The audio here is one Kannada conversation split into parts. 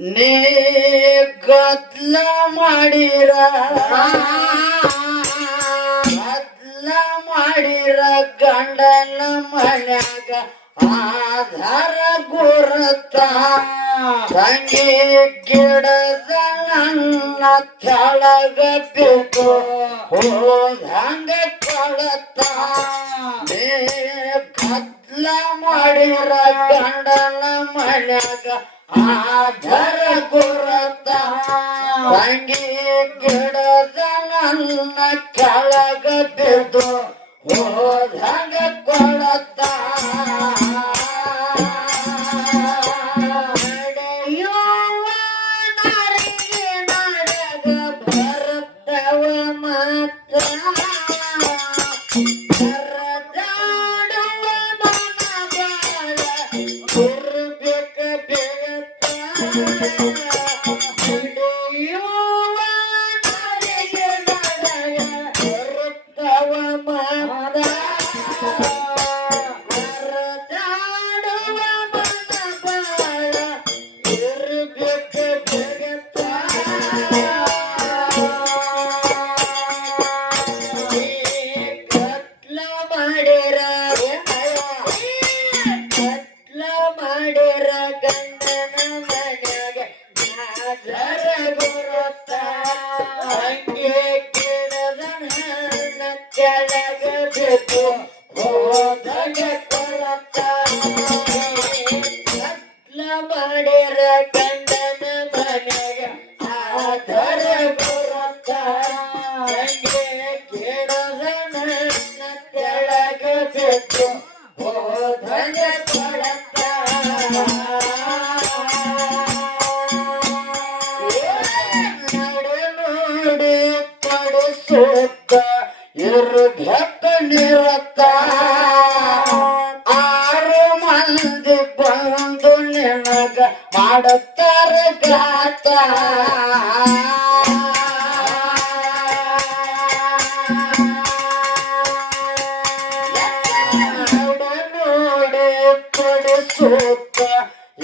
ನೀ ಗದ್ಲ ಮಾಡಿರ ಗಂಡನ ಮನ್ಯಾಗ ಆಧಾರ ಗುರುತ ತಂಗಿ ಗಿಡದ ನನ್ನ ಕೆಳಗ ಬಿದ್ದು ಹೋದಂಗ ಕೊಳತ ಗದ್ಲ ಮಾಡಿರ ಗಂಡನ ಮನ್ಯಾಗ ಆಧಾರ ಗುರುತ ತಂಗಿ ಗಿಡದ ನನ್ನ ಕೆಳಗ ಬಿದ್ದು ಹೋದಂಗ ಕೊಳತ ನಡೆಯುವ ನಾರಿಗೆ ನಾಡಗ ಬರ್ತವ ಮಾತ್ರ ಹರದಾಡುವ ಮನಗಾಳ ಇರ್ಬೇಕ ಬೇಕ ನಡೆಯುವ ನಾರಿಗೆ ನಾಡಗ ಬರ್ತವ ಮಾತ್ರ ಹರದಾಡುವ ಮನಗಾಳ ಇರ್ಬೇಕ ಬೇಕ ಕತ್ಲ ಮಾಡಿರ ಕತ್ಲ ಮಾಡಿರ ಗಂಡನ ಮನ್ಯಾಗ ಆಧಾರ ಗುರುತ ಹಂಗೆ ಗಿಡದ ನನ್ನ ಕೆಳಗ ಬಿದ್ದು ಹೋದಾಗ ಕೊಳತ ಕತ್ಲ ಮಾಡಿರ ಗಂಡನ ಮನ್ಯಾಗ ಆಧಾರ ಗುರುತ ಹಂಗೆ ಗಿಡದ ನನ್ನ ಕೆಳಗ ಬಿದ್ದು ಹೋದಾಗ ಕೊಳತ ನಡೆ ನೋಡಿ ತಡಿಸುತ್ತ ಇರ್ಬೇಕ ನಿರತ ಆರು ಮಂದಿ ಬಂದು ನಿನಗ ಮಾಡುತ್ತಾರ ಗಾತ ನೋಡಿ ತಡಿಸುತ್ತ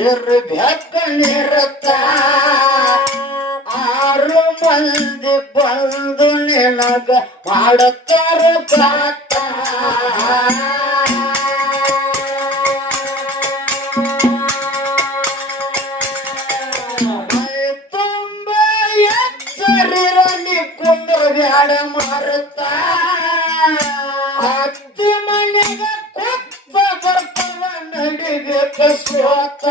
ಇರ್ಬೇಕ ನಿರತ ಆರು ಮಂದಿ ಬಂದು ನಿನಗ ಮಾಡುತ್ತಾರ ಗಾತ ತುಂಬ ಎಚ್ಚರಿರಲಿ ಕುಂದ್ರ ಬ್ಯಾಡ ಮಾರುತ್ತ ಅತ್ತಿ ಮನೆಗ ಕುತ್ತ ಬರ್ತವ ನಡಿಬೇಕ ಸ್ವತ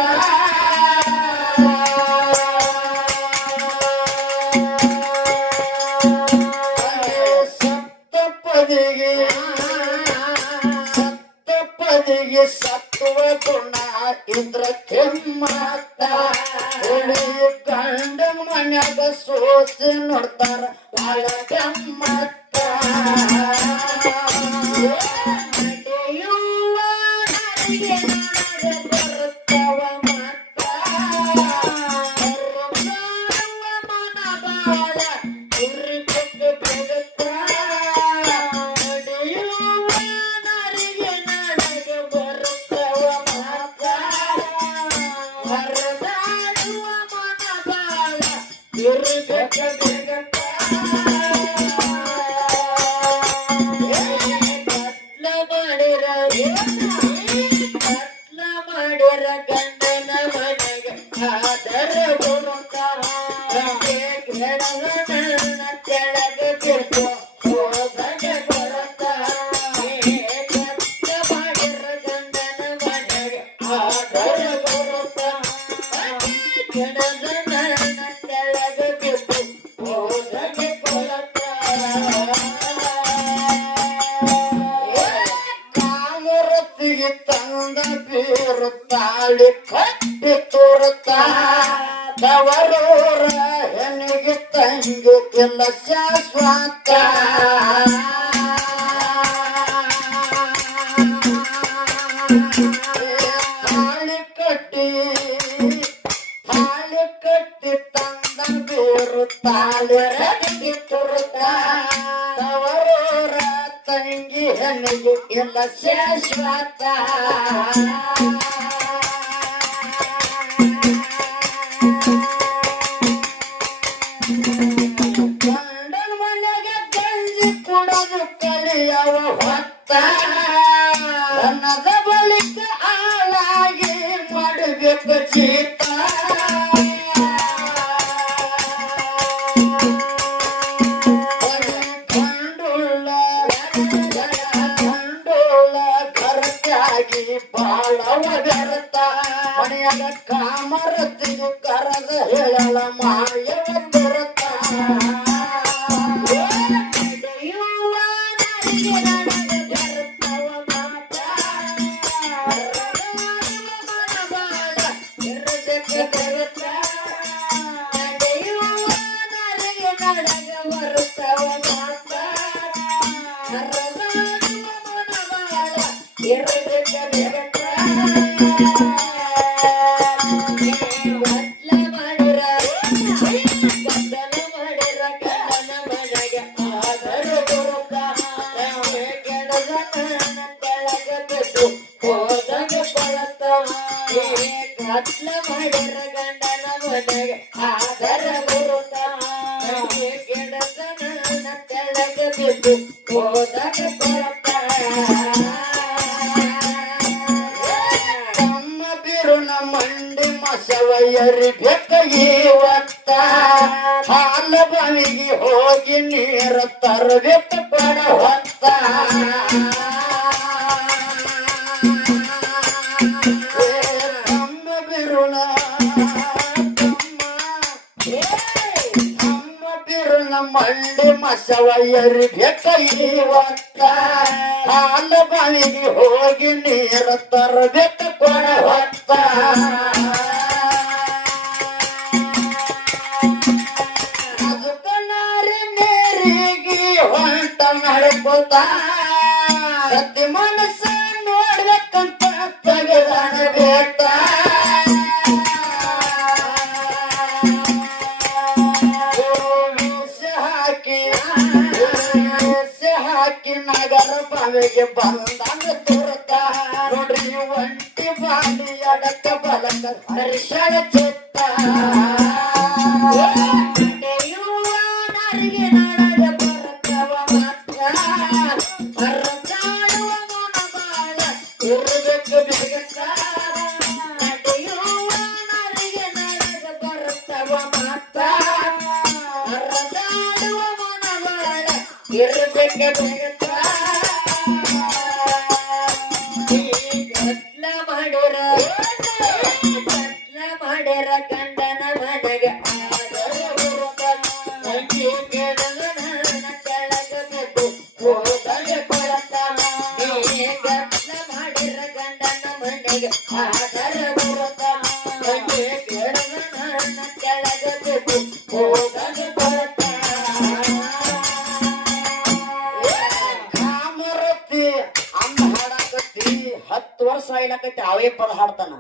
ಸಪ್ತಪದಿಗೆ ಸತ್ವ ಗುಣ ಇಂದ್ರ ಕೆಮ್ಮತ್ತ ಗಂಡನ ಮನ್ಯಾಗ ಸೋಸಿ ನೋಡ್ತಾರ ಬಾಳ ಕೆಮ್ಮತ್ತ ನಡೆಯುವ ನಾರಿಗೆ ನಾಡಗ ಬರ್ತವ ಮತ್ತ ಹರದಾಡುವ ಮನಗಾಳ ಇರ್ಬೇಕ ಬೇಕ ನಡೆಯುವ ನಾರಿಗೆ ನಾಡಗ ಬರ್ತವ ಮತ್ತ ಹರದಾಡುವ ಮನಗಾಳ ಇರ್ಬೇಕ ಬೇಕ ಕತ್ಲ ಮಾಡಿರ ಕತ್ಲ ಮಾಡಿರ ಗಂಡನ ಮನೆಗ ಆದರ ಗುರುತ ಗಿಡದ ನನ್ನ ಕೆಳಗ ಬಿದ್ದು ಹೋದಾಗ ಕೊರತ ಕತ್ಲ ಮಾಡಿರ ಗಂಡನ ಮನೆಗ ಆದರ ಗುರುತ ಗಿಡದ ನನ್ನ ಕೆಳಗ ಬಿದ್ದು ಹೋದಾಗ ಕೊರತ ಕಾಮರತಿಗೆ ತಂದ ಬೀರು ತಾಳಿ ಕಟ್ಟಿ ತೋರುತ್ತ ತವರೂರ ಹೆಣ್ಣಿಗೆ ತಂಗಿ ಇಲ್ಲ ಶಾಶ್ವತ ತಾಳಿ ಕಟ್ಟಿ ತಂದ ಬೀರು ತಾಳಿ ರಡಿಗೆ ತೋರುತ್ತ ತವರೂರ ತಂಗಿ ಹೆಣ್ಣಿಗೆ ಇಲ್ಲ ಶಾಶ್ವತ ಕಾಮರತಿಗೆ ಕರದ ಹೇಳಲ ಮಾಯವ ಬರುತ್ತ ನಡೆಯುವ ನರಿಗೆ ನನಗೆ ಬರುತ್ತವ ಮಾತ ಮನಬಾಳ ಇರದಕ್ಕೆ ಬರುತ್ತ ನಡೆಯುವ ನರಿಗೆ ನನಗೆ ಬರುತ್ತವ ಮಾತ ಮನಬಾಳ ಇರದಕ್ಕೆ ಬರುತ್ತ ಕತ್ಲ ಮಾಡಿರ ಗಂಡನ ಮನೆಗೆ ಆದರ ಗುರುತ ಕೆಡದನ ತೆಳಗ ಬಿದ್ದು ಹೋದಾಗ ಕೊರತ ತಮ್ಮ ಬಿರುನ ಮಂಡಿ ಮಸವಯ್ಯರಿ ಬೆಕ್ಕ ಇವತ್ತ ಹಾಲ ಬಾವಿಗೆ ಹೋಗಿ ನೀರ ತರಬೇಕು ಕೊಡ ಹೊತ್ತ ಮಂಡಿ ಮಸವಯ್ಯರಿ ಬೆಕ್ಕ ಇವತ್ತ ಹಾಲ ಬಾವಿಗೆ ಹೋಗಿ ನೀರ ತರಬೇಕು ಕೊಡ ಹೊತ್ತ ಅದಕ್ಕನಾರಿ ನೀರಿಗೆ ಹೊಂಟ ನಡ್ಕೋತ ಸತ್ಯ ಮನಸ್ಸ ನೋಡ್ಬೇಕಂತ ತೆಗೆದಾನ ಬೇಟ ಹಾಕಿ ನಗರ ಬಾವಿಗೆ ಬಂದಂಗ ತುರ್ತ ನೋಡ್ರಿ ಒಂಟಿ ಬಾಡಿ ಅಡಕ ಬಲಕ ಹರ್ಷಳ ಚಿತ್ತ ನಡೆಯುವ ನರಿಗೆ ನಡಗ ಬರ್ತವ ಮಾತ್ರ ಹರಚಾಡುವ ಮನಬಾಳ ಇರಬೇಕು ಬಿಗತ್ತ ನಡೆಯುವ ನರಿಗೆ ನಡಗ ಬರ್ತವ ಮಾತ್ರ ಹರಚಾಡುವ ಮನಬಾಳ ಇರಬೇಕು ಬಿಗತ್ತ ಮಾಡಿರ ಗಂಡನ ಮನೆಗೆ ಆದರ ಗುರುತ ಕೆಳಗ ಬಿದ್ದು ಹೋದಾಗ ಕೊಳತ ಗಟ್ಲ ಮಾಡಿರ ಗಂಡನ ಮನೆಗೆ ಆದರ ಗುರುತ ಕೆಳಗ ಬಿದ್ದು ಹೋದಾಗ ಕೊಳತ ಕಾಮರತಿ ಅಮ್ಮ ಹಾಡಾಕತ್ತಿ 10 ವರ್ಷ ಆಗ್ಲಕತ್ತಿ ಅವೇ ಪದ ಹಾಡ್ತಾನ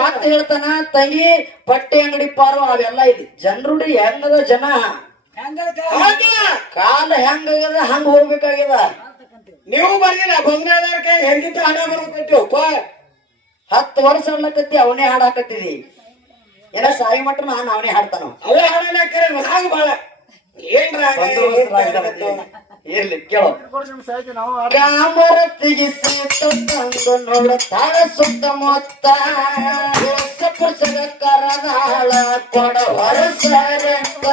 ಮತ್ತೆ ಹೇಳ್ತಾನ ತಂಗಿ ಬಟ್ಟೆ ಅಂಗಡಿ ಪಾರು ಅವೆಲ್ಲ ಇದೆ ಜನರುಡಿ ಹೆಂಗದ ಜನ ಕಾಲ ಹೆಂಗದ ಹಂಗ ಹೋಗ್ಬೇಕಾಗ್ಯದ ನೀವು ಬಂದಿಲ್ಲ ಬಂಗಾರ ಕೈ ಹೆಂಗಿತ್ತು ಹಣ ಬರ್ಬೇಕು 10 ವರ್ಷ ಅನ್ಲಕತ್ತಿ ಅವನೇ ಹಾಡಾಕತ್ತಿದಿ ಏನ ಸಾಯಿ ಮಟ್ಟ ನಾನು ಅವನೇ ಹಾಡ್ತಾನ ಅವೇ ಹಾಡಲ್ಲ ಹಾಗ ಬಾಳ ಇರ್ಲಿ ಕೇಳೋ ಕಾಮರತಿಗೆ ಸೀತ ತಂದು ನೋಡುತ್ತಾಳ ಸುತ್ತಮುತ್ತ ಪುರುಷಗ ಕರದಾಳ ಕೊಡ ಹೊರಸರಂತ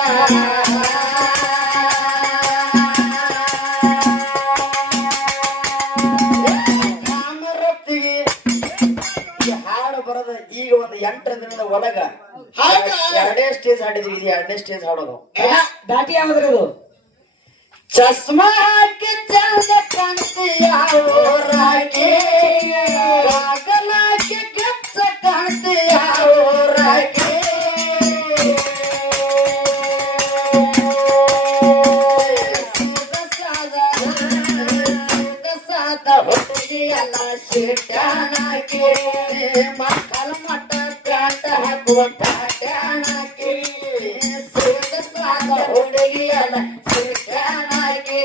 ಕಾಮರತಿಗೆ ಹಾಡು ಬರದ ಈಗ ಒಂದು 8 ದಿನದ ಒಳಗ 2 ಸ್ಟೇಜ್ ಹಾಡಿದ್ವಿ. ಇದು 2ನೇ ಸ್ಟೇಜ್ ಹಾಡೋದು ದಾಟಿ ಯಾವ್ದ್ರದು ಚಸ್ಮಾ ಹಾಕಿ ಚಂದ ಕಾಣ್ತೀಯ ಊರಾಗಿ ಕಾಗಲಾಕಿ ಕೆಚ್ಚ ಕಾಣ್ತೀಯ ಊರಾಗಿ ಸಾದ ಹುಡುಗಿಯಲ್ಲ ಶಿಟ್ಟಾಣಾಕಿ ಮಕ್ಕಳ ಮಟ್ಟ ಪ್ಯಾಂಟ ಹಾಕುವ ಪ್ಯಾಟ್ಯಾಣಾಕಿ ಸಾದ ಹುಡುಗಿಯಲ್ಲ ಶಿಟ್ಟಾಣಾಕಿ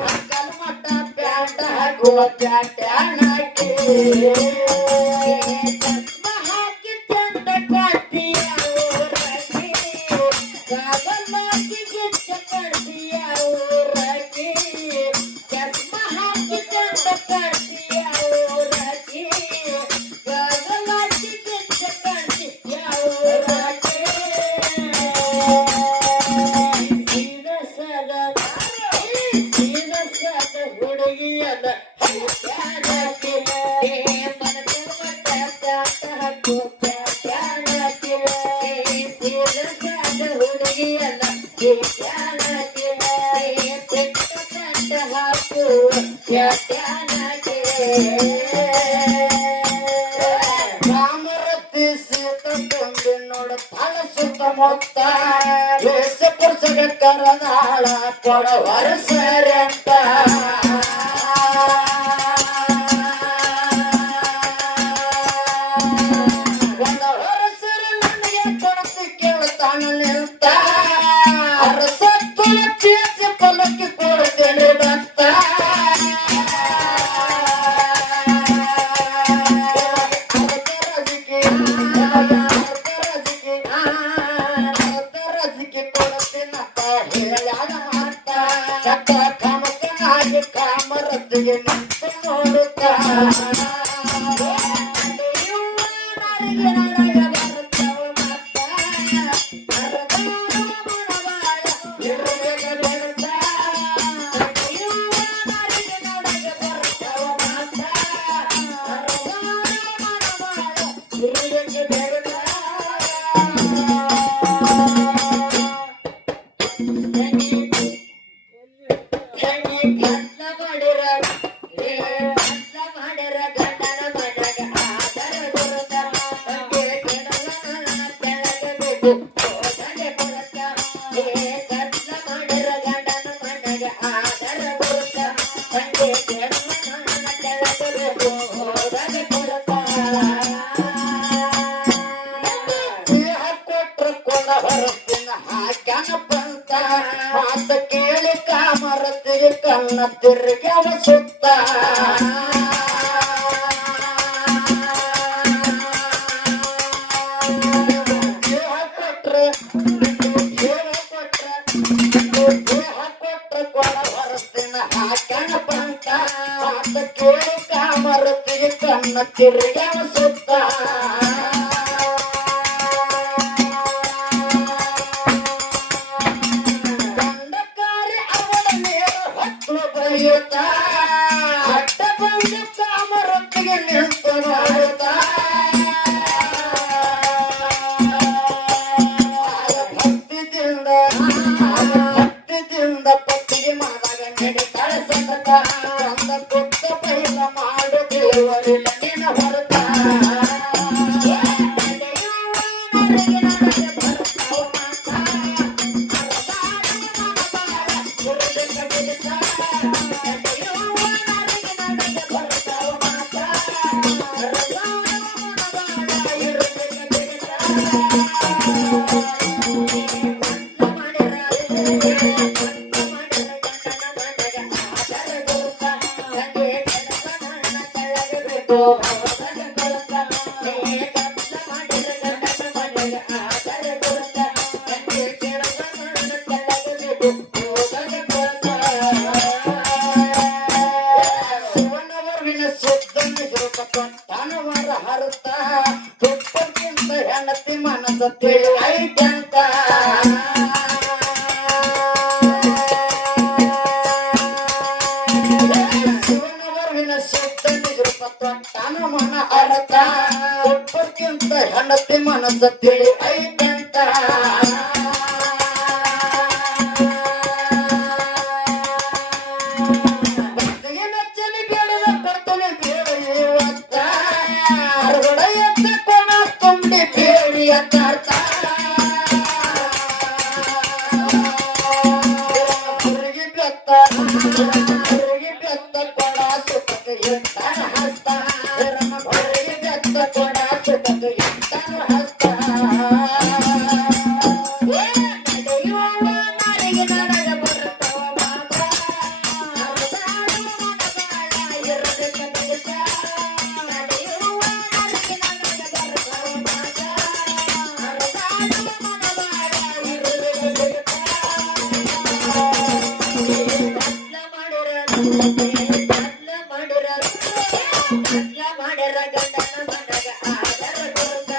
ಮಕ್ಕಳ ಮಟ್ಟ ಪ್ಯಾಂಟ ಹಾಕುವ ಪ್ಯಾಟ್ಯಾಣಾಕಿ ಚಸ್ಮ ಹಾಕಿ ಚಂದ ಕಾಡ್ತೀಯ ಊರಾಗಿ ಕಾಗಲಾಕಿ ಕೆಚ್ಚ ಕಾಡ್ತೀಯ ಊರಾಗಿ ಚಸ್ಮ ಹಾಕಿ ಚಂದ ಕಾಡ್ತೀಯ ಊರಾಗಿ ಕಾಗಲಾಕಿ ಕೆಚ್ಚ ಕಾಡ್ತೀಯ ಊರಾಗಿ ಸೀದ ಹುಡುಗಿಯಲ್ಲ ಮನ ರಾಮರತಿ ಸೀತ ತುಂಬಿ ನೋಡ ತಳ ಸುತ್ತಮುತ್ತ ವೇಷ ಪುರುಷಗ ಕರದಾಳ ಕೊಡ ವರ್ಷರಂತ ಒಂದ ವರ್ಷರ ನನಗೆ ಕೊಡತಿ ಕೇಳ್ತಾನ ನಿಂತ ಅರಸ ತುಳಸಿ ಪಲಕ್ಕಿ ಕೊಡ್ತೇನೆ ಭಕ್ತ ಕಾಮರತ್ತಿಗೆ ನಿಂತು ನೋಡುತ್ತ ಮಾತ ಕೇಳಿ ಕಾಮರತಿಗೆ ಕಣ್ಣ ತಿರುಗವ ಸುತ್ತ ದೇಹ ಕೊಟ್ರೆ ಕೊಡ ಹೊರತಿನ ಹಾಕಣ ಬಂತ ಮಾತ ಕೇಳಿ ಕಾಮರತಿಗೆ ಕಣ್ಣ ತಿರುಗವ ಸುತ್ತ ಅಡ್ಡ ಬಂದು ಕಾಮರೊಟ್ಟಿಗೆ ನಿಂತು ನೋಡುತ್ತ ಭಕ್ತಿದಿಂದ ಪಟ್ಟಿಗೆ ಮಾದಾಗ ನಡೀತಾಳ ಸತತ ಅಂದ ಕೊಟ್ಟ ಪೈಲ ಮಾಡು ದೇವರಿಲ್ಲ ನಿನ್ನ ಹೊರತ ಹರುತ್ತ ತುಪ್ಪಕ್ಕಿಂತ ಹೆಣತಿ ಮನಸ್ಸ ತಿಳಿ ಐತಂತ ಶಿವನವರ್ವಿನ ಶಬ್ದ ನಿಜರೂಪ ತೊಟ್ಟನ ಮನ ಅರತ ತುಪ್ಪಕ್ಕಿಂತ ಹೆಣತಿ ಮನಸ್ಸ ತಿಳಿ ಐತಂತ ಮಾಡ್ಯಾರ ಗಂಡನ ಮನಗ ಆದರ ಗುರುತ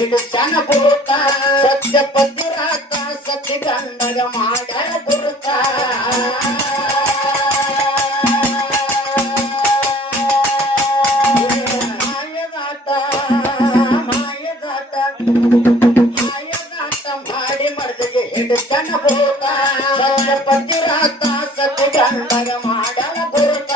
ಹಿಡಿಸನ ಭೂತ ಸತ್ಯ ಪತಿರಾತ ಸತ್ಯ ಗಂಡಗ ಮಾಡ್ಯಾಳ ಗುರುತ ಮಾಯದಾಟ ಮಾಯದಾಟ ಮಾಯದಾಟ ಮಾಡಿ ಮರ್ದಿಗೆ ಹಿಡಿಸನ ಭೂತ ಸತ್ಯ ಪತಿರಾತ ಸತ್ಯ ಗಂಡಗ ಮಾಡ್ಯಾಳ ಗುರುತ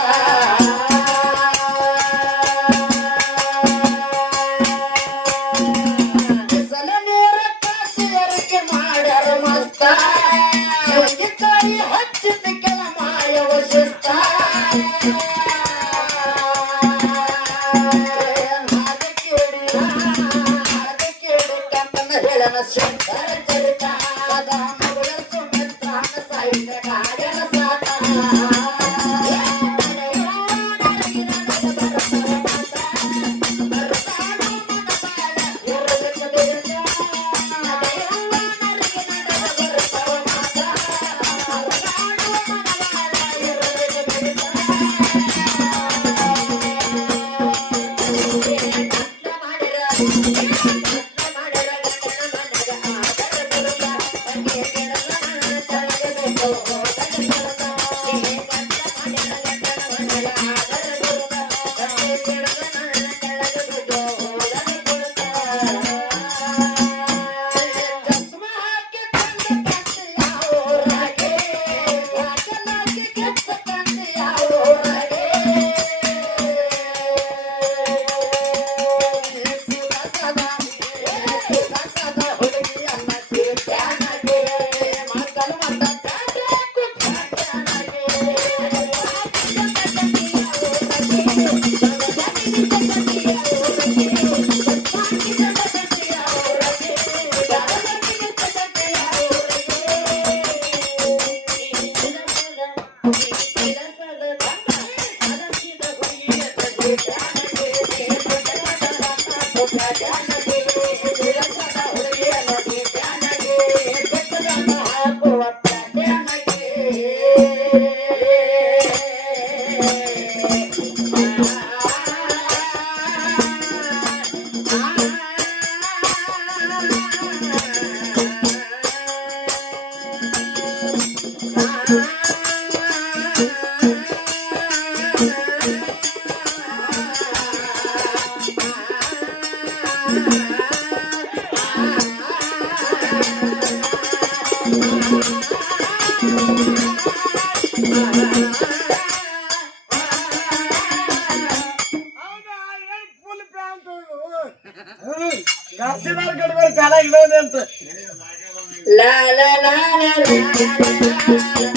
ಗಡ್ಬರ್ ಕಾಲ ಇಲ್ಲೋದೆ ಅಂತ la la la la la la la